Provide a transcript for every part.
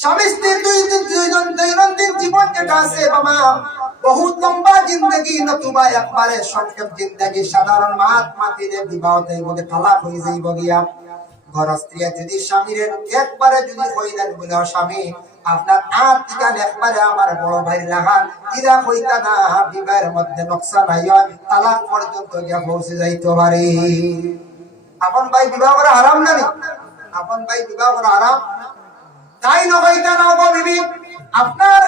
স্বামী স্ত্রীর দুই দৈনন্দিন জীবন যেটা বাবা। বহুত লম্বা জিন্দগি নতুবা একবারে সংক্ষেপ জিন্দগি। সাধারণ মাত মাতিরে বিবাহ দেই বলে তালাক হয়ে যাইব গিয়া। ঘর স্ত্রী যদি স্বামীর একবারে যদি হইলেন বলে স্বামী, আপনার আট একবারে আমার বড় ভাই লাগান। ইরা হইতা না, বিবাহের মধ্যে নকশা নাই, হয় তালাক পর্যন্ত গিয়া পৌঁছে যাইতে পারে। আপন ভাই, বিবাহ করা হারাম না? আপন ভাই, বিবাহ করা হারাম? তাই বিবি। আপনার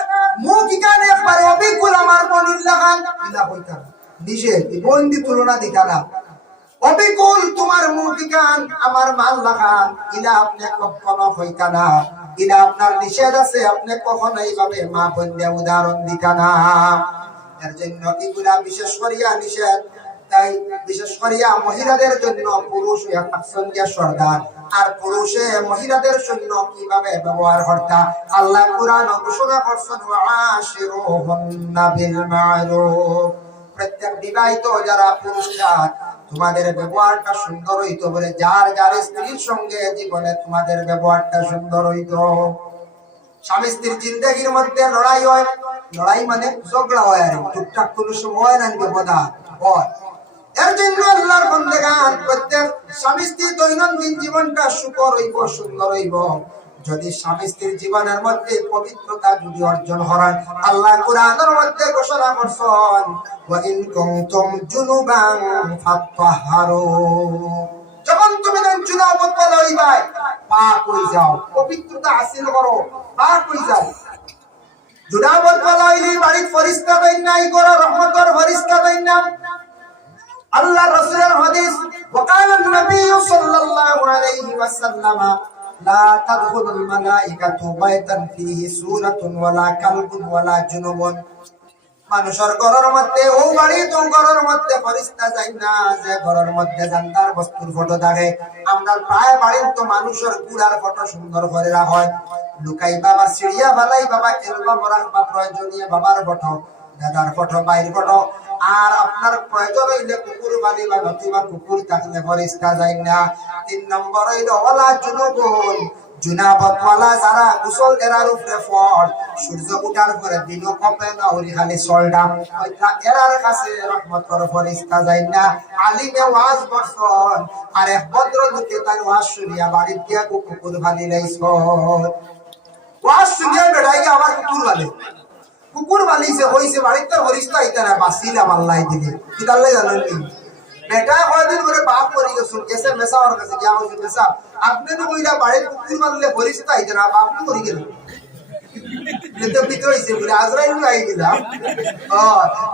মুখ ইকানে অবিকুল আমার ইলা হইতা না। নিষেধ, বন্দি তুলনা দিতা না। অবিকুল তোমার মুখ ইকান আমার মাল লাগান। ইলা আপনি কখনো হইতা না। ইলা আপনার নিষেধ আছে, আপনি কখনো এইভাবে মা উদাহরণ দিতা না। এর জন্য এগুলা বিশেষ করিয়া নিষেধ। তাই বিশেষ করিয়া মহিলাদের জন্য পুরুষ সঙ্গে সর্দার। আর পুরুষে মহিলাদের জন্য কীভাবে ব্যবহার করতা আল্লাহ কোরআন ঘোষণা করছেন ওয়াশিরুহুন্না বিল মা'রুফ প্রত্যেক বিবাহিত যারা পুরুষরা তোমাদের ব্যবহারটা সুন্দর হইতো বলে যার যার স্ত্রীর সঙ্গে জীবনে তোমাদের ব্যবহারটা সুন্দর হইতো। স্বামী স্ত্রীর জিন্দগির মধ্যে লড়াই হয়। লড়াই মানে ঝগড়া হয় আর টুকটাক কোনো সময় না বিপদা হয়। এর জন্য আল্লাহর দৈনন্দিন জীবনটা সুখর হইব, সুন্দর হইব। যদি স্বামী স্ত্রীর জীবনের মধ্যে পবিত্রতা যদি অর্জন করেন আল্লাহ কোরআনের মধ্যে ঘোষণা করছেন ওয়া ইন কুনতুম জুনুবান ফাত্তাহারু। যখন তুমি জুনাবত বলা হইবাই, পাক হই যাও, পবিত্রতা হাসিল করো, পাক হই যাও। জুনাবত বলা হইলে বাড়ির ফরিস্তা নাই করো রহমতের ফরিস্তা দেন না আল্লাহ রাসূলের হাদিস وقال النبي صلى الله عليه وسلم لا تدخل الملائكة بيتا فيه سورة ولا كلب ولا جنب মানুষের ঘরের মধ্যে ও বাড়ি তো ঘরের মধ্যে ফরিস্তা যাই না যে ঘরের মধ্যে জানতার বস্তুর ফটো থাকে আমরা প্রায় বাড়ির তো মানুষের গুড়ার ফটো সুন্দর করে রাখা হয় লুকাই বাবা সিঁড়িয়া বালাই বাবা এলবাম রাখবা প্রয়োজনীয় বাবার ফটো দাদার ফটো বাইর ফটো আর আপনার প্রয়োজন হইলে কুকুর বালি বা নতুবা কুকুর থাকলে ফরিস্তা যাই না। তিন নম্বর হইল, ওলা জুনুগুন জুনাবতওয়ালা কাছে যাই না। ভদ্র কুকুর ভালি কুকুর ভালে কুকুর বালিছে, হইছে, বাড়িতে হরিস্তা আইতা না বাসিলাম আল্লাহ দিলে। কি তাল্লাই জানেন নি বেটা কয়দিন ধরে বাপ গেছুন গেছে মেসা ওর কাছে, গিয়া হইছে মেসা আপনি তো কইরা বাড়ির কুকুর মারলে হরিস্তা আইতা না বাপ তো মরি গেল। তো পিতো হইছে বলে আজরাইল আই গেলাম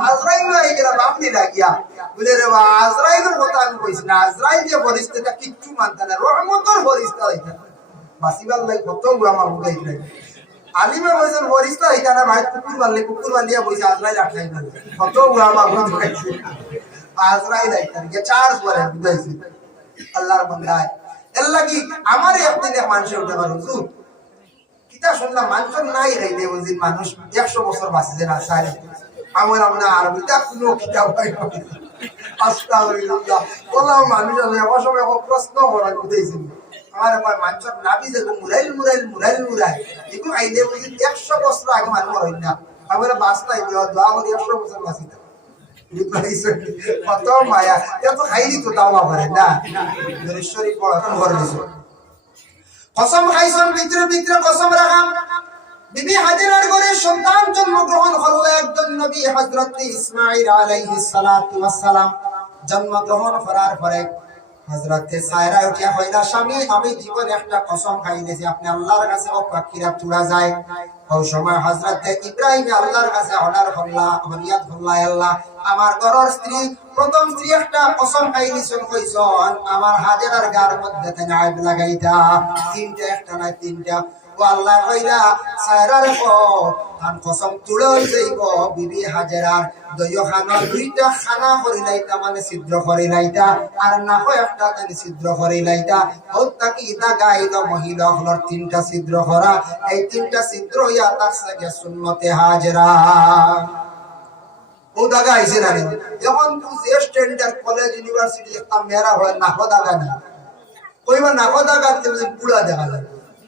আজরাইল আই গেলাম বাপ নি ডাকিয়া বলে রে বা আজরাইলের কথা আমি কইছি না আজরাইল যে হরিস্তাটা কিচ্ছু মানতা না রহমতর হরিস্তা হইতা বাসিবার লাই কত আমার বুঝাই নাই আলিমে বলছেন বরিষ্ঠ এখানে ভাই কুকুর বানলে কুকুর বান্ধিয়া বইছে, আজরাইল আটলাই না কত বুঝ চার্জ করে বুঝাইছে। আল্লাহর এর লাগি আমার একদিনে মানুষ উঠে পারো হুজুর। কিতা শুনলাম মানুষ নাই খাইলে বুঝি মানুষ একশো বছর বাঁচিছে না সারি আমার আমরা আরবিটা কোনো কিতাব পাই আস্তাগফিরুল্লাহ বললাম, মানুষ আমি সময় প্রশ্ন করার বুঝাইছি আমার আমার মানুষের নাবি যে মুরাইল মুরাইল মুরাইল এগুলো আইলে একশো বছর আগে মানুষ হইন না। দোয়া একশো বছর কসম নবী জন্মগ্রহণ করার পরে হযরতে সায়রা আমার ঘরের স্ত্রী, প্রথম স্ত্রী একটা কসম খাই কইছন, আমার হাজেরার গার মধ্যে তেনে আইব লাগাইতা। তিনটা, একটা নাই, তিনটা। আল্লাহ কইরা তান কসম বিবি হাজেরার দুইটা খানা করি লাইতা মানে ছিদ্র করি লাইতা আর না হয় একটা তানি ছিদ্র করি তাকি গাইল মহিলা হলর তিনটা ছিদ্র করা, এই তিনটা ছিদ্র ইয়া তার সাগে সুন্নতে হাজরা। ও দাগা আইছে না। যখন তুই যে কলেজ, ইউনিভার্সিটি একটা মেয়েরা হয় নাকো দাগা না কইবা নাকো দাগা পুরা দেখা যায়।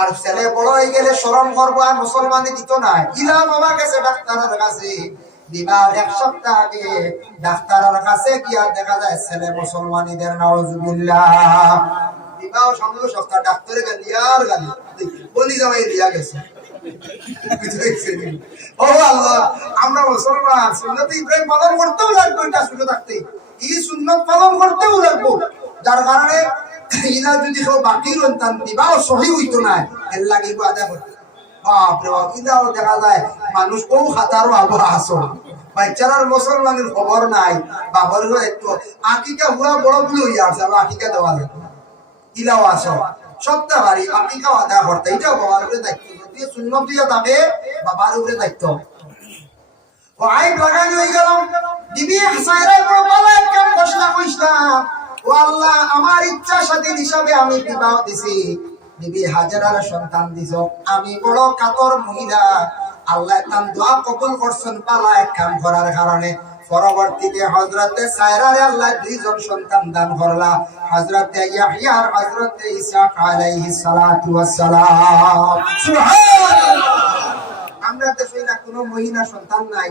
আর ছেলে বড় হয়ে গেলে শরম করব আর মুসলমানি দিত না। ইলা বাবা গেছে ডাক্তারের কাছে এক সপ্তাহ আগে ডাক্তারের কাছে দেখা যায় দিয়া গেছে। ও আল্লাহ, আমরা মুসলমান পালন করতেও লাগবে, এটা থাকতে। পালন করতেও লাগবো। যার কারণে ইলা যদি কেউ বাকি রন্তান বিবাহ সহি হইতো না এর লাগে আদায় করতে বাপরে বাপ ইলাও দেখা যায় মানুষ কৌ খাতারও আবহাওয়া আসো বাচ্চারার মুসলমানের খবর নাই বাবার একটু। আকিকা হুয়া বড় ভুল হইয়া আছে আবার আকিকা দেওয়া লাগবে ইলাও আসো সপ্তাহ বাড়ি আকিকা আদায় করতে এটাও বাবার উপরে দায়িত্ব। যদি সুন্নত দিয়া থাকে বাবার উপরে দায়িত্ব। ও আইব লাগানি হয়ে গেল বিবি হাসাইরা বড় বালা কাম ঘোষণা কইছিলাম ও আল্লাহ, আমার ইচ্ছা স্বাধীন হিসাবে আমি বিবাহ দিছি। বিবি হাজারার সন্তান দিছ। আমি বড় কাতর মহিলা। আল্লাহ তাম দোয়া কবুল করছেন পালা এক কাম করার কারণে। পরবর্তীতে হজরতে সায়রারে আল্লাহ দুইজন সন্তান দান করলা। হজরতে ইয়াহিয়া আর হজরতে ইসহাক আলাইহিস সালাতু ওয়াস সালাম সুবহানাল্লাহ! আমরা দেশে না, কোনো মহিলা সন্তান নাই।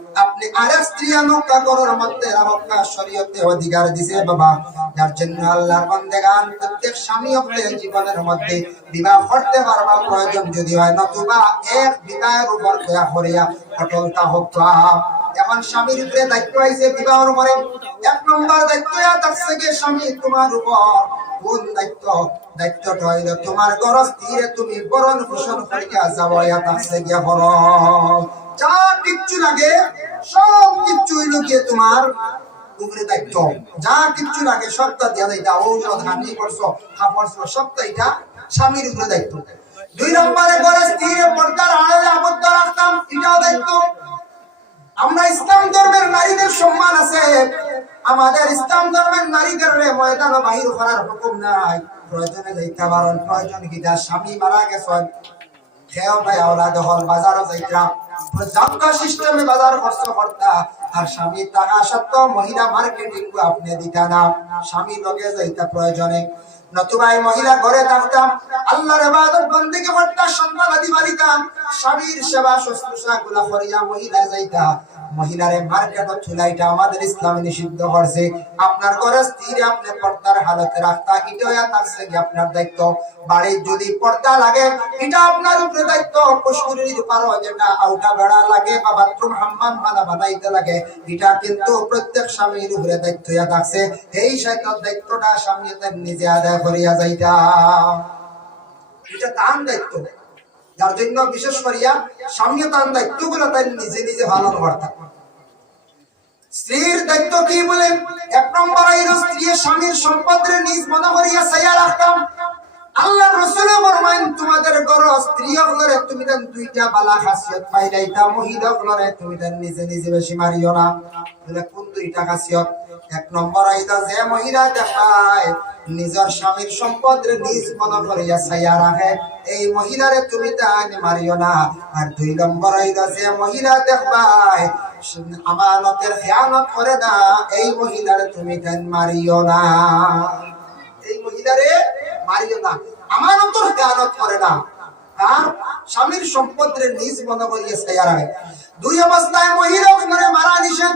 আপনি আরেক স্ত্রী আনক্কা করার মধ্যে রাহক্কা শরীয়তে অধিকার দিছে, বাবা। যার জন্য আল্লাহর বান্দেগান প্রত্যেক স্বামী হতে জীবনের মধ্যে বিবাহ করতে পারবা প্রয়োজন যদি হয়, নতুবা এক বিবাহের উপর দয়া করিয়া অটলতা হোক এখন স্বামীর উপরে দায়িত্ব আইছে বিবাহের উপরে। এক নম্বর দায়িত্ব ইয়া থাকছে কি স্বামী, তোমার উপর। কোন দায়িত্ব? দায়িত্বটা হইল তোমার ঘর স্থিরে তুমি বরণ পোষণ করিয়া ইয়া থাকছে গিয়া ফরজ যা কিচ্ছু লাগে, সব কিচ্ছু হইল তোমার উপরে দায়িত্ব। যা কিচ্ছু লাগে, সবটা দিয়া দায়িত্ব ঔষধ হানি করছ খাপড়ছো সবটা এটা স্বামীর উপরে দায়িত্ব। দুই নম্বরে ঘরে স্থিরে পর্দার আড়ালে আবদ্ধ রাখতাম, এটাও দায়িত্ব। আমরা ইসলাম ধর্মের নারীদের সম্মান আছে। আমাদের ইসলাম ধর্মের নারীদের ময়দান বাহির করার হুকুম নাই। প্রয়োজনে যাইতে পারেন, প্রয়োজন কি? যার স্বামী মারা গেছেন খেয়েও নাই আওলাদ হল, বাজারও যাইতা জামকা সিস্টেমে বাজার খরচ করতা আর স্বামী টাকা সত্ত্বেও মহিলা মার্কেটিং আপনি দিতা না। স্বামী লগে যাইতা প্রয়োজনে নতুবা এই মহিলা ঘরে থাকতাম, আল্লাহর ইবাদত বন্দেগি করতাম সন্তান আদি বালিতাম স্বামীর সেবা, শুশ্রূষা গুলা করিয়া মহিলা যাইতা। মহিলারে মার্কেটত চুলাইটা আমাদের ইসলামে নিষিদ্ধ করছে। আপনার ঘরে স্থির আপনি পর্দার হালতে রাখতা এটাও থাকছে কি আপনার দায়িত্ব। বাড়ির যদি পর্দা লাগে এটা আপনার উপরে দায়িত্ব। পুষ্করির পারো যেটা আউটা বেড়া লাগে বা বাথরুম হাম্মাম বানা বানাইতে লাগে এটা কিন্তু প্রত্যেক স্বামীর উপরে দায়িত্ব ইয়া থাকছে। এই সাইকেল দায়িত্বটা স্বামী নিজে আদায় করিয়া যাইতা এটা তার দায়িত্ব। যার জন্য বিশেষ করিয়া স্বামী তার দায়িত্বগুলো তার নিজে নিজে পালন করতাম স্ত্রীর দায়িত্ব কি বলে? এক নম্বর স্ত্রী স্বামীর সম্পদের নিজ মনে করিয়া সাইয়া রাখতাম। আল্লাহ রসুল ফরমাইন তোমাদের ঘর স্ত্রী হলরে তুমি দেন দুইটা বালা খাসিয়ত পাইলাইতা মহিলা হলরে তুমি দেন নিজে নিজে বেশি মারিও না। কোন দুইটা খাসিয়ত? এক নম্বর হইল যে মহিলা দেখায়, নিজের স্বামীর সম্পদ নিজ মনে করিয়া সাইয়া রাখে, এই মহিলারে তুমি তাই মারিও না। আর দুই নম্বর হইল যে মহিলা দেখবাই আমানতের খেয়ানত করে না, এই মহিলারে তুমি তাই মারিও না। এই মহিলারে মারিও না আমার অন্তর খেয়ানত করে না। আর স্বামীর সম্পদের নিজ মনে করিয়ে ছায়া রাখে। দুই অবস্থায় মহিলা মারা নিষেধ।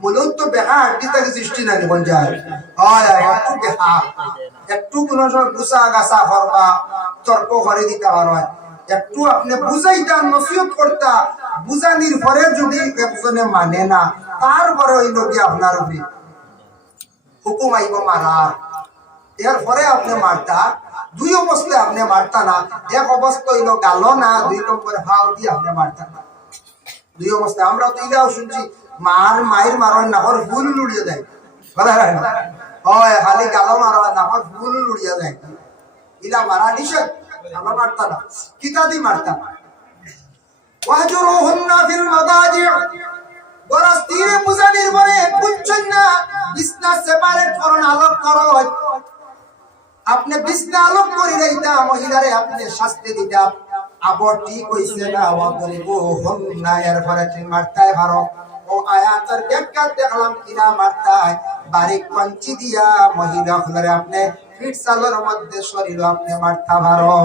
মূলত তো বেহা হাড্ডি থেকে সৃষ্টি নাই বল যায় একটু বেহা একটু কোন গুসা গাছা তর্ক দিতে একটু আপনি বুঝাইতা নসিহত করতা। পরে যদি একজনে মানে না, তারপরে আপনার উপরে হুকুম আইব মারার। আপনি মারতা, দুই অবস্থায় আপনি মারতা না, এক অবস্থা হইল গালো না, দুই নম্বরে হাও দিয়ে আপনি মারতা না। দুই অবস্থায় আমরা তো ইলাও শুনছি মার মায়ের মারার নাহর ফুল লুড়িয়ে দেয় হয় না? খালি গালো মারা নাহর ফুল লুড়িয়ে দেয় ইলা মারা নিষেধ আমরা মারতা না। কিতা দি মারতা ওয়াহজুরুহুন্না ফিল মাদাজি' বড় স্থির বুঝানির পরে বুঝছেন না? বিছনা সেপারেট করুন আলোক আপনি বিছনা আলোক করে মহিলারে আপনি শাস্তি দিতা। আবার ঠিক হইছে না ওয়াদরিবু হুন্না এর পরে পারো। ও আয়াতের ব্যাখ্যা দেখলাম কিনা মারতাই বারিক পঞ্চি দিয়া মহিলা হলরে আপনি ফিট সালের মধ্যে শরীর আপনি মারতা পারো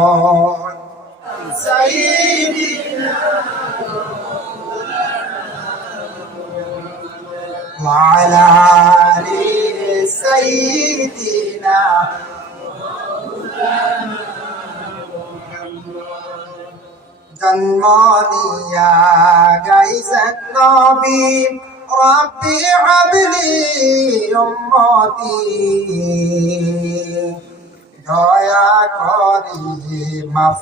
وعلى آل سيدنا জন্ম দিয়া গাইছেন নবী। রব্বি হাবলি উম্মতি। দয়া করি মাফ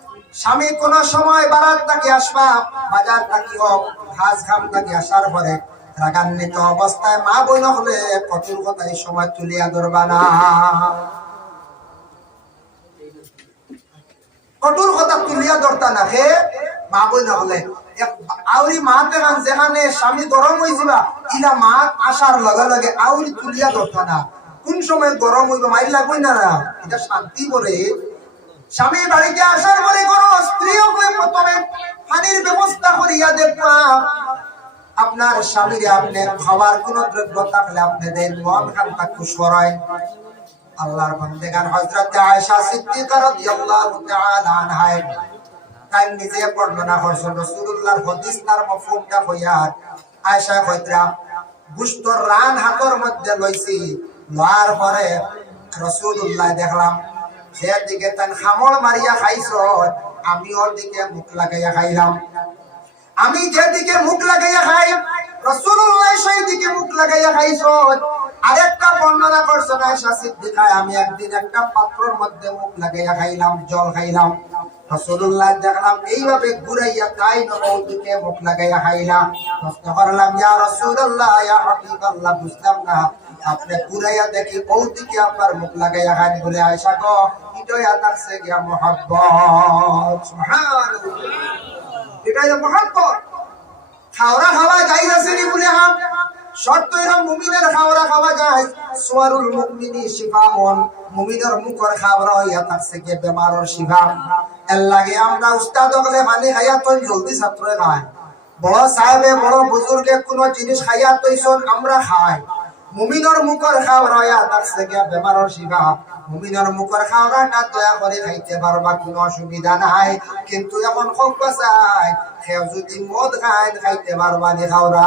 স্বামী কোন সময় বারাত থাকি আসবা, বাজার থাকি হোক, ঘাস ঘাম থাকি আসার পরে রাগান্বিত অবস্থায় মা বোন হলে কঠোর কথা এই সময় তুলিয়া ধরবা না। কঠোর কথা তুলিয়া ধরতা না হে মা বোন হলে। আউরি মাতে গান যেখানে স্বামী গরম হয়েছিবা ইলা মা আসার লগে লগে আউরি তুলিয়া ধরতা না। কোন সময় গরম হইব মাইর লাগবে না না এটা শান্তি বলে স্বামী বাড়িতে আসার পরে কোনো স্ত্রী প্রথমে পানির ব্যবস্থা করিয়া দেখবা আপনার স্বামীরে আপনি খাবার কোন দ্রব্য থাকলে আপনি দেন মন খান তাকে সরায়। আল্লাহর বন্দেগান হযরত আয়েশা সিদ্দিকা রাদিয়াল্লাহু তাআলা তাই নিজে বর্ণনা করছেন রাসূলুল্লাহর হাদিস তার মফহুমটা হইয়া আয়েশা কইতরা রান হাতর মধ্যে লইছি। লওয়ার পরে রাসূলুল্লাহ দেখলাম যেদিকে তান মারিয়া খাইছ আমি ওর দিকে মুখ লাগাইয়া খাইলাম। আমি দিকে মুখ লাগাইয়া একদিন একটা পাত্রের মধ্যে মুখ লাগাইয়া খাইলাম, জল খাইলাম। রাসূলুল্লাহ দেখলাম, এইভাবে ঘুরাইয়া তাই নবদিকে মুখ লাগাইয়া খাইলাম। করলাম, ইয়া রাসূলুল্লাহ, ইয়া বুঝলাম না। আপনি ঘুরাইয়া দেখি ওদিকে আপনার মুখ লাগাইয়া খান বলে আয়েশা গো এটাই আতাকছে গিয়া মোহাব্বত। খাওয়া খাওয়া যাই আছে নি বলে হাম শর্ত মুমিনের খাওয়া খাওয়া যায়। মুমিনি মুমিনের মুখর খাওয়া হইয়া থাকছে বেমারর শিফা। আমরা উস্তাদ হলে মানে খাইয়া তো জলদি ছাত্র খায় বড় সাহেবে, বড় বুজুর্গে কোন জিনিস খাইয়া তৈছন আমরা খাই। মুমিনের মুখর খাওয়া হইয়া থাকছে কে বেমারর শিফা মুমিনের মুখের খাওয়াটা দয়া করে খাইতে পারবা কোনো অসুবিধা নাই। কিন্তু এমন খুব বাসাই কেউ যদি মদ খায় খাইতে পারবা নি খাওয়া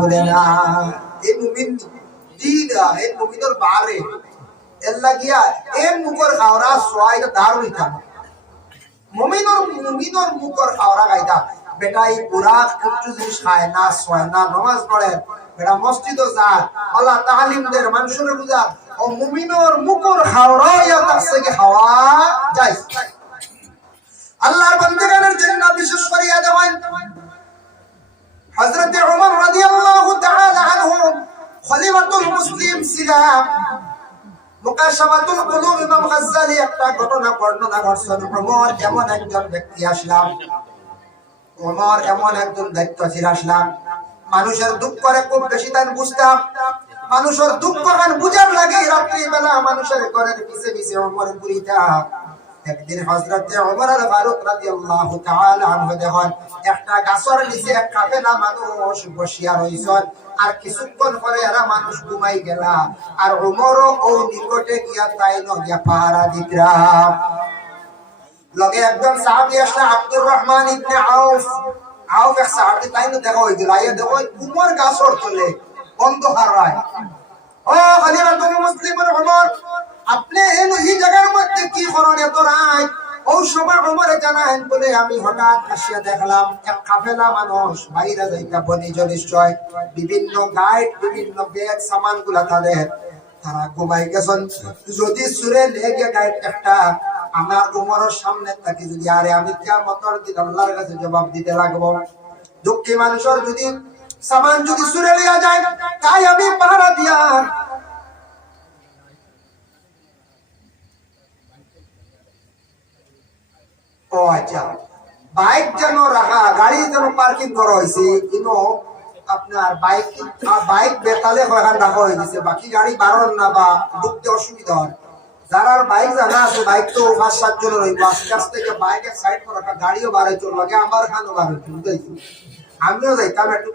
বলে না। এই মুমিন দিদা এই মুমিনের বারে এর লাগিয়া এই মুখের খাওয়া সোয়াই দার হইতাম মুমিনের মুমিনের মুখের খাওয়া খাইতা বেটা, এই বুড়া কিছু জিনিস খায়, না সোয় না নমাজ পড়ে, বেটা, মসজিদও যায় আল্লাহ তাহালিম দের মানুষের বুঝা ও মুমিনের মুখের খাওয়া ইয়া তার থেকে খাওয়া যায়। আল্লাহর জন্য বিশেষ ওমর মুসলিম গাজ্জালি একটা ঘটনা বর্ণনা করছেন। ওমর এমন একজন ব্যক্তি আসলাম। ওমর এমন একজন দায়িত্বশীল আসলাম। মানুষের দুঃখ করে খুব বেশি তাই বুঝতাম। মানুষের দুঃখ গান বুঝার লাগে রাত্রি বেলা মানুষের ঘরের পিছে পিছে ওমর ঘুরিতাম একদিন ওমর আল ফারুক তাআলা দেখুন, একটা গাছের নিচে এক কাফেলা মানুষ বসিয়া রইছেন আর কিছুক্ষণ পরে এরা মানুষ ঘুমাই গেলা। আর ওমরও ও নিকটে গিয়া তাই গিয়া পাহারা দিতরা লগে একজন সাহাবী আসলে আব্দুর রহমান ইবনে আউফ। আউফ এক সাহাবী, তাই না? দেখা হইছিল আইয়া দেখো উমর গাছর তলে বন্ধ হারায় ও খলিফাতুল মুসলিমের ওমর আপনি এন এই জায়গার মধ্যে কি করেন এত রায়, ও সময় ওমরে জানান বলে আমি হঠাৎ আসিয়া দেখলাম, এক কাফেলা মানুষ বাইরে যাইতা বনিজ নিশ্চয় বিভিন্ন গাইড, বিভিন্ন ব্যাগ সামানগুলা তাদের, তারা ঘুমাই গেছেন যদি সুরে লেগে গাইড একটা আমার উমরের সামনে থাকি যদি আরে আমি দিন আল্লাহর কাছে জবাব দিতে লাগবো। দুঃখী মানুষের যদি সামান যদি সুরে যায়, তাই আমি পাহারা আচ্ছা বাইক যেন যেন আপনার বাইক বাইক বেতালে হয়ে গেছে, বাকি গাড়ি বারণ না বা ঢুকতে অসুবিধা হয়। যারা বাইক জানা আছে, বাইক তো পাঁচ সাত জনের হইব। আস্তে আস্তে থেকে বাইক সাইড করে রাখা গাড়িও আমার খানও আমিও যাইতাম একটু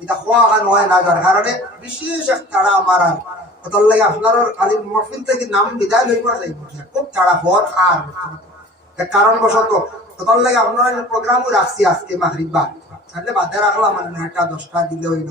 এটা খান হয় না যার কারণে বিশেষ এক তাড়া আমার আর। ওটার লাগে আপনার খালি মহফিল থেকে নাম বিদায় লইবা যাইব খুব তাড়া হওয়ার আর কারণ বশত তোর লাগে আপনারা প্রোগ্রামও রাখছি আজকে মাহরিবা তাহলে বাদে রাখলাম একটা দশটা দিলে হইল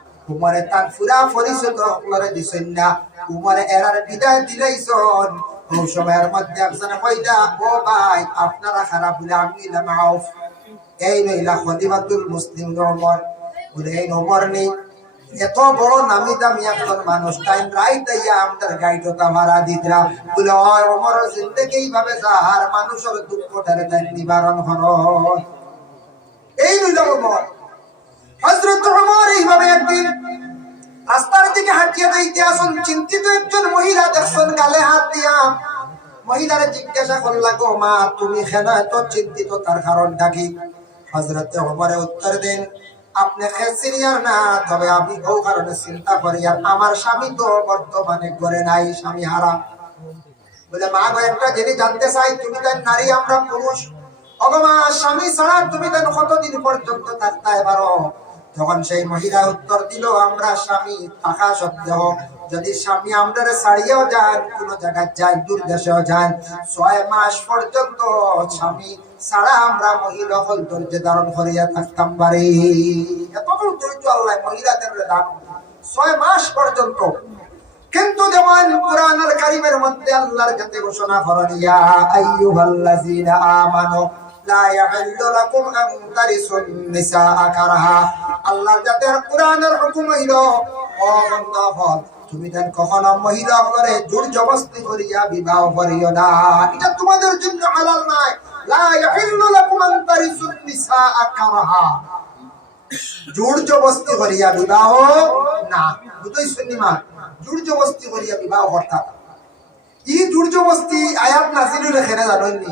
উমরে তার ফুরা পরিচিত করে দিছেন না উমরে এরার বিদায় দিলাইছন ও সময়ের মধ্যে একজনে কইলা ও ভাই আপনারা খারাপ বলে আমি ইলাম এই নইলা খলিফাতুল মুসলিম উমর বলে এই উমর নেই এত বড় নামি দামি একজন মানুষ টাইম রাইট ইয়া আমাদের গাইডটা ভাড়া দিতরা বলে ওই ওমর জিন্দগি এইভাবে যাহার মানুষের দুঃখটারে তাই নিবারণ হর এই নইল ওমর হযরত ওমর এইভাবে একদিন রাস্তার দিকে হাঁটিয়ে যাইতে আসুন, চিন্তিত একজন মহিলা দেখছেন, গালে হাত দিয়া। মহিলারে জিজ্ঞাসা করলা, গো মা, তুমি কেন এত চিন্তিত? তার কারণটা কি? হযরত ওমরে উত্তর দেন, আপনি সিনিয়র না, তবে আমি ও কারণে চিন্তা করি, আর আমার স্বামী তো বর্তমানে করে নাই, স্বামী হারা। বলে, মা গো, একটা জিনিস জানতে চাই, তুমি তাই নারী, আমরা পুরুষ। অগমা স্বামী ছাড়া তুমি তাই কতদিন পর্যন্ত থাকতে পারো তখন সেই মহিলা উত্তর দিল, আমরা স্বামী, থাকা সত্ত্বেও যদি স্বামী আমাদের ছাড়িয়েও যান, কোন জায়গায় যান দূর দেশেও যান, ছয় মাস পর্যন্ত স্বামী ছাড়া আমরা মহিলা হল ধৈর্য ধারণ করিয়া থাকতাম পারি। এত বড় ধৈর্য আল্লাহ মহিলাদের দান। ছয় মাস পর্যন্ত। কিন্তু যেমন কোরআনুল কারিমের মধ্যে আল্লাহর কাছে ঘোষণা করেন ইয়া আইয়ুহাল্লাযীনা আমানু লা ইয়াহিল্লু লাকুম আন তারিসুন নিসাআ কারহা। আল্লাহর যাতে কোরআনের হইল বন্ধুগণ তুমি দেন কখনো মহিলা করে জোর জবস্তি করিয়া বিবাহ করিও না। এটা তোমাদের জন্য হালাল নাই লা জবস্তি বিবাহ না। জবস্তি বিবাহ ই দুর্যবস্তি আয়াত খেরে জানেননি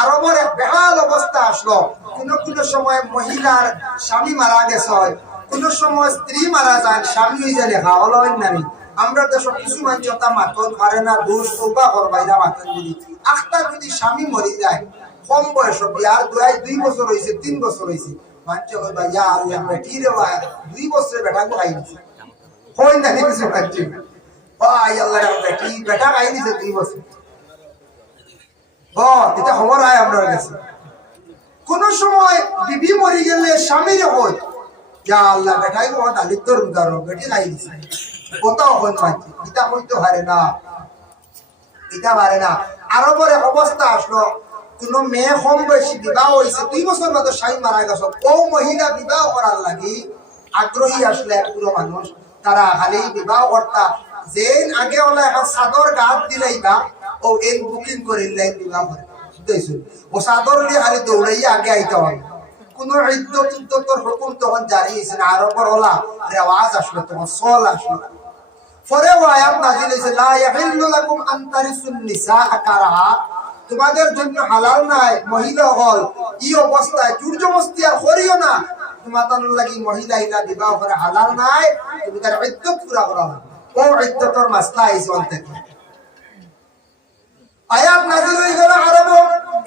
আরবর এক বেহাল অবস্থা আসলো। কোন কোন সময় মহিলার স্বামী মারা গেছে হয়, কোন সময় স্ত্রী মারা যায়, স্বামী হয়ে যায় লেখা হলো নামি আমরা দেশ কিছু মানুষ ওটা মাতন পারে না দোষ বা করবাইরা মাতন যদি আখটা যদি স্বামী মরি যায়, কম বয়স বিয়ার দুই দুই বছর হয়েছে, তিন বছর হয়েছে। মানুষ কইবা ইয়া আল্লাহ বেটি রে বা দুই বছরে বেটা খাই দিছে। হয় না কিছু মানুষ ভাই, আল্লাহ বেটি বেটা খাই দিছে দুই বছর? ও এটা খবর হয় আপনার কাছে। কোন সময় বিবি মরি গেলে স্বামীর যা আল্লাহ, বেটাই কোন দালিত্বর উদাহরণ বেটি খাই দিছে। কোথাও হন মানছি এটা হইতে পারে না। এটা পারে না। আরও পরে অবস্থা আসলো, কোন মেয়ে কম বয়সী বিবাহ হয়েছে দুই বছর মতো স্বামী মারা গেছে ও মহিলা, বিবাহ করার লাগি আগ্রহী আসলে পুরো মানুষ তারা খালি বিবাহ কর্তা যে আগে হলে এখন চাদর গাত দিলেই বা ও এই বুকিং করিলে বিবাহ করে বুঝতেছো ও আগে আইতে হবে। কোন ইদ্যত ইদ্যতর হুকুম তখন জারি হয়েছে না আরবর হলা রেওয়াজ আসলো, তখন সল আসলো। পরে ও আয়াত নাজিল লা ইয়াহিল্লু লাকুম আন তারিসুন কারাহা তোমাদের জন্য হালাল নাই, মহিলা হল। ই অবস্থায় জুরজবস্তি আর করিও না। তোমাদের লাগি মহিলা ইলা বিবাহ করে হালাল নাই, তুমি তার ইদ্যত পুরা করা লাগবে। মাসলা থেকে। আয়াত নাজিল গেল আরব।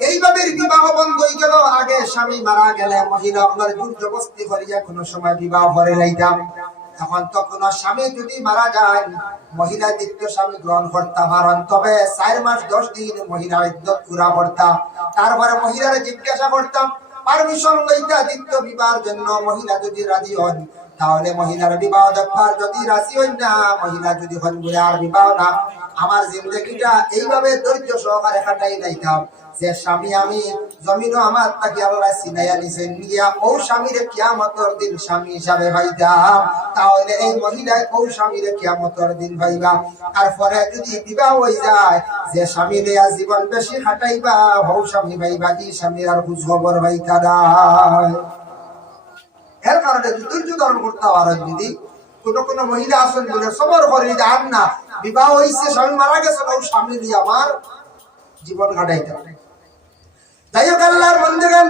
এইভাবে বিবাহ বন্ধ গেল। আগে স্বামী মারা গেলে মহিলা আপনার করিয়া কোনো সময় বিবাহ করে এখন তো স্বামী যদি মারা যায়, মহিলা দ্বিতীয় স্বামী গ্রহণ করতে পারেন তবে চার মাস, দশ দিন মহিলা ইদ্যত পুরা করতাম তারপরে মহিলারা জিজ্ঞাসা করতাম, পারমিশন লইতা দ্বিতীয় বিবাহের জন্য মহিলা যদি রাজি হন? তাহলে মহিলার বিবাহ দেখবার যদি রাজি হন না, মহিলা যদি হন বলে আর বিবাহ না, আমার জিন্দগিটা এইভাবে ধৈর্য সহকারে কাটাই লাইতাম। যে স্বামী আমি, জমিনও আমার তাকে আল্লাহ সিনাইয়া নিছেন নিয়া ও স্বামীর কিয়ামতর দিন স্বামী হিসাবে ভাইতাম তাহলে এই মহিলায় ও স্বামীর কিয়ামতর দিন ভাইবা তারপরে যদি বিবাহ হয়ে যায়, যে স্বামী দেয়া জীবন বেশি খাটাইবা হৌ স্বামী ভাইবা কি স্বামীর আর খোঁজ খবর ভাইতা নাই। এর কারণে ধৈর্য ধারণ করতে পারেন যদি কোন কোন মহিলা আছেন বলে সবর করে যে, আর না, বিবাহ হয়েছে স্বামী মারা গেছে না স্বামী দিয়ে আমার জীবন কাটাইতে। যাই হোক, আল্লাহর বন্দেগান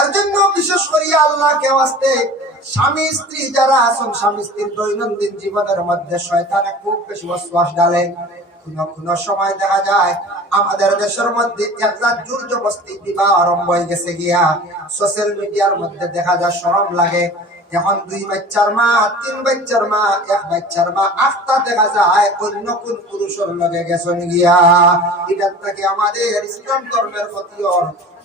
এর জন্য বিশেষ করিয়া আল্লাহ কেউ আসতে, স্বামী, স্ত্রী যারা আছেন, স্বামী, স্ত্রীর দৈনন্দিন জীবনের মধ্যে শয়তানে খুব বেশি ওয়াসওয়াস ডালে সময় দেখা যায়। আমাদের দেশের মধ্যে বস্তি আরম্ভ হয়ে গেছে গিয়া। সোশ্যাল মিডিয়ার মধ্যে দেখা যায়, সরম লাগে। এখন দুই বাচ্চার মা, তিন বাচ্চার মা, এক বাচ্চার মা, আটটা দেখা যায়, অন্য কোন পুরুষের লগে গেছেন গিয়া। এটা থেকে আমাদের ইসলাম ধর্মের ক্ষতিও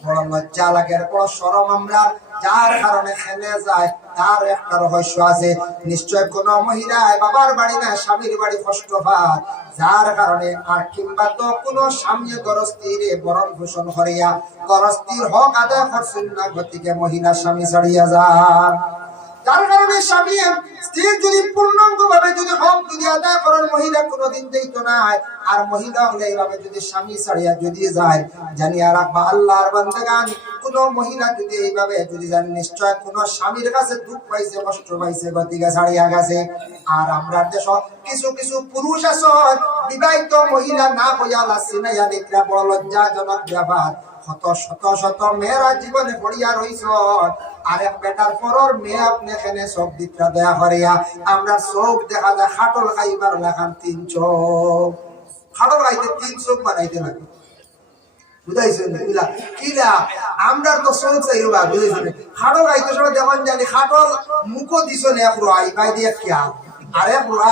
বড় লজ্জা লাগে বড় সরম আমরা। যার কারণে খেলে যায়, তার একটা রহস্য আছে। নিশ্চয় কোন মহিলা বাবার বাড়ি না, স্বামীর বাড়ি কষ্ট পায় যার কারণে আর কিংবা তো কোন স্বামী গরস্তির বরণ পোষণ হরিয়া গরস্তির হক আদায় করছেন না গতিকে মহিলা স্বামী ছাড়িয়া যান। যার কারণে স্বামী স্ত্রীর যদি পূর্ণাঙ্গ ভাবে যদি হক যদি আদায় করার মহিলা কোনোদিন দিত না আর মহিলা হলে এইভাবে যদি স্বামী ছাড়িয়া যদি যায় রাখবা আল্লাহর বান্দাগান, কোন মহিলা যদি এইভাবে যদি জান নিশ্চয় কোন স্বামীর কাছে দুঃখ পাইছে, কষ্ট পাইছে, গতিকে ছাড়িয়া গেছে। আর আমরা দেশ, কিছু কিছু পুরুষ আছে বিবাহিত মহিলা না হইয়া লাসি না ইয়া দেখলা বড় লজ্জাজনক ব্যাপার। শত শত শত মেয়েরা জীবনে পড়িয়া রইছ। আরেক বেটার পরর মেয়ে আপনি এখানে চোখ দিতরা দয়া করিয়া আমরা চোখ দেখা যায় খাটল খাইবার লেখান তিন চোখ। খাটল খাইতে তিন চোখ বানাইতে লাগে বুঝাইছেন বুঝলা কিলা আমরা তো চোখ চাই রবা বুঝাইছেন খাটল খাইতে এক বাই দিয়ে কিয়া আরেক রা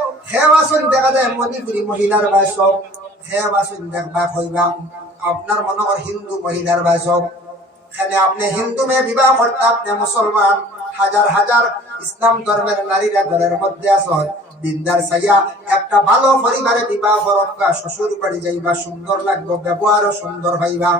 সেও আছেন দেখা যায় মণিপুরী মহিলার বাইশ সেও আছেন দেখবা, কইবা, আপনার মনে কর হিন্দু মহিলার বাইশ এখানে আপনি হিন্দু মেয়ে বিবাহ করতে, আপনি মুসলমান। হাজার হাজার ইসলাম ধর্মের নারীরা ঘরের মধ্যে আসন, দিনদার সাইয়া একটা ভালো পরিবারে বিবাহ করবা শ্বশুর বাড়ি যাইবা, সুন্দর লাগবে, ব্যবহারও সুন্দর হইবা।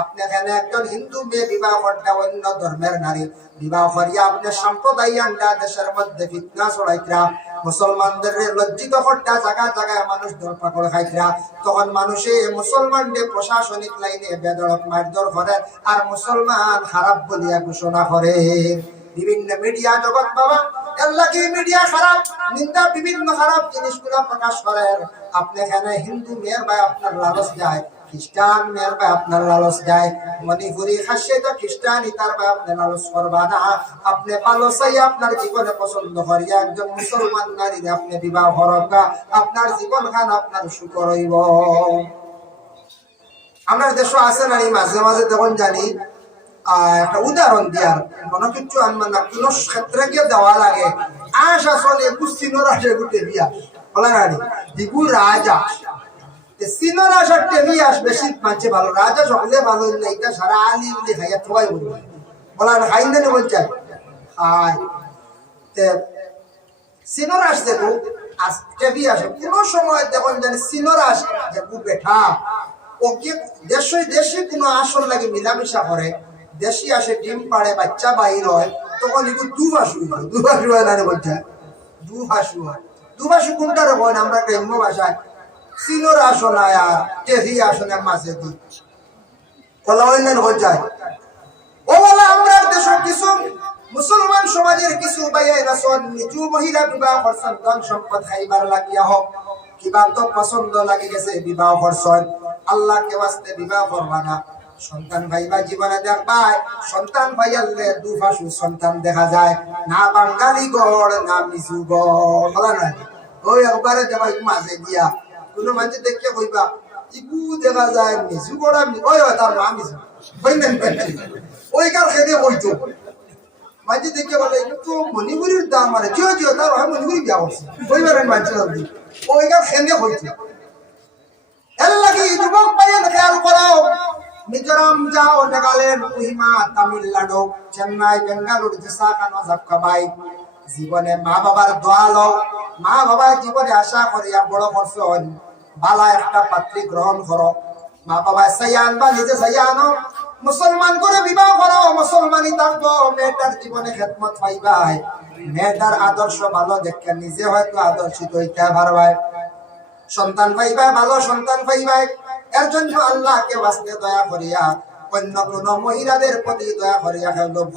আপনি এখানে একজন হিন্দু মেয়ে বিবাহ করতে অন্য ধর্মের নারী, বিবাহ করিয়া সম্প্রদায় আন্ডা দেশের মধ্যে ফিতনা ছড়াইতরা মুসলমানদের লজ্জিত হত্যা জায়গা জায়গায় মানুষ ধরপাকড় খাইতরা তখন মানুষে মুসলমানদের প্রশাসনিক লাইনে বেদরক মারধর করে, আর মুসলমান খারাপ বলিয়া ঘোষণা করে। বিভিন্ন মিডিয়া জগৎ বাবা আল্লাহ কি মিডিয়া খারাপ, নিন্দা বিভিন্ন খারাপ জিনিসগুলা প্রকাশ করেন আপনি এখানে হিন্দু মেয়ের ভাই আপনার লালচ যায় খ্রিস্টান মেয়ের ভাই আপনার লালচ যায় মণিপুরি খাসে তো খ্রিস্টান ইতার ভাই আপনি লালচ করবা না। আপনি ভালো চাই আপনার জীবনে পছন্দ করিয়া একজন মুসলমান নারীর আপনি বিবাহ করবা, আপনার জীবন খান আপনার সুখর হইব আমরা দেশ আছে না এই মাঝে মাঝে তখন জানি একটা উদাহরণ দিয়ার। মনে কিছু না, কোন ক্ষেত্রে গিয়ে দেওয়া লাগে। আশ আসলে একুশ আসে গুটে বিয়া দিগুল রাজা। সিনোর আসার টেমি ভালো। রাজা সকলে ভালো এটা সারা বলবে। খাইন বলছে। তে সিনোর আস দেখো আস আসে। কোন সময় দেখুন জানি সিনোর আস দেখো বেঠা। ওকে দেশে দেশে কোনো আসল লাগে মিলামিশা করে। দেশি আসে, ডিম পাড়ে, বাচ্চা বাহির হয়, তখন এগুলো দুভাষু হয় দুভাষু হয় না বলছে? দুভাষু হয়। দুভাষু কোনটা রে হয় আমরা গ্রাম্য ভাষায় সিনোর আসন আয়া টেভি আসনের মাঝে দি। বলা হয় না বলছে? ও বলা, আমরা কিছু মুসলমান সমাজের কিছু বাইয়াই নিজু মহিলা বিবাহ করছেন সম্পদ খাইবার লাগিয়া হোক, কিবা তো পছন্দ লাগি গেছে বিবাহ করছেন। আল্লাহকে ওয়াস্তে বিবাহ করবা না। সন্তান ভাইবা জীবনে দেখবাই, সন্তান ভাইয়ালে দুফাসু সন্তান দেখা যায়। না বাঙালি গড়, না মিজু গড়, বলা না ওই একবারে দেবা মাঝে দিয়া, কোনো মানুষ দেখে কইবা, ইবু দেখা যায়, মিজু গড় ওই ওই তার মা মিজু। ওই ওই কার খেতে কইতো মাঝে দেখে বলে কিন্তু মণিপুরের দাম মানে জিও জিও তার হয় মণিপুরি বিয়া করছে। ওইবারের মাঝে জলদি ওইকার খেলে হইছে এর লাগি যুবক পাইয়েন খেয়াল করো মিজোরাম যাও নাগাল্যান্ড কুহিমা তামিলনাড়ু, চেন্নাই, বেঙ্গালুরু বিশাখানো ঝাপকাবাই জীবনে মা বাবার দোয়া লও। মা বাবা জীবনে আশা করিয়া বড় করছেন বালা একটা পাত্রী গ্রহণ করো। মা বাবা সাইয়ান বা নিজে সাইয়ানো মুসলমান করে বিবাহ করো মুসলমানই থাকব মেয়েটার জীবনে খেদমত পাইবাই। মেয়েটার আদর্শ ভালো দেখে নিজে হয়তো আদর্শিত হইতে পারবাই। সন্তান পাইবাই, ভালো সন্তান পাইবাই। এর জন্য আল্লাহকে বাঁচতে দয়া করিয়া অন্য কোন মহিলাদের প্রতি দয়া করিয়া কেউ লোভ